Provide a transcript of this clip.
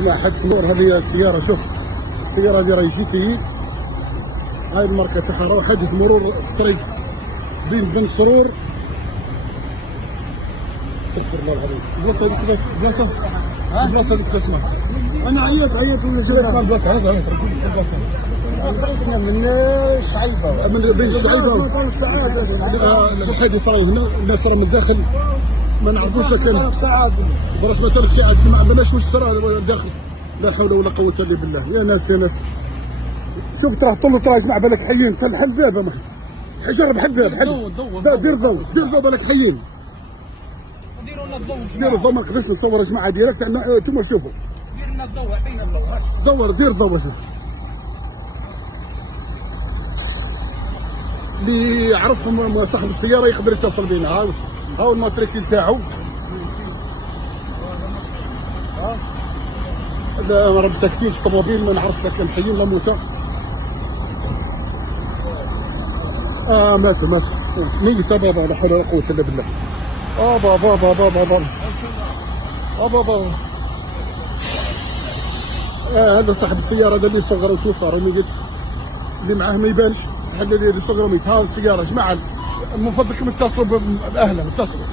جماعة حادث مرور. هذه السيارة، شوف السيارة هذه راهي جي تي، هاي الماركة تاعها، راه حادث مرور في الطريق بين بن سرور. استغفر الله العظيم. البلاصة هذيك بلاصة البلاصة هذيك اسمها، أنا عيط ولا شو اسمها البلاصة؟ هذا البلاصة من شعيبة، من بين شعيبة. الحادث راهي هنا، الناس راه من الداخل ما نعرفوش كان براس ما 3 ساعات ما عندناش واش صرا داخل. لا حول ولا قوة الا بالله. يا ناس يا ناس، شوف تراه طلوا تراه جماعة بالك حيين، تاع الحل بابا حجر بحل باب حل. دير ضوء بالك حيين. ديروا لنا الضوء، ديروا الضوء، ما نقدرش نصور يا جماعة ديريكت. انتم شوفوا، دير لنا الضوء، عطينا الضوء. دير ضوء. شوف اللي يعرفهم صاحب السيارة يقدر يتصل بينا. هاو الماتريكيل تاعو. راه مساكين في الطوموبيل، ما نعرفش لا كان حيين لا موتى. مات ميت بابا، لا حول ولا قوة الا بالله. بابا هذا صاحب السيارة هذا اللي صغر وتوفى، راني قلت اللي معاه ما يبانش، صاحب اللي صغر وميت. ها السيارة جماعة، من فضلكم اتصلوا بأهله، اتصلوا.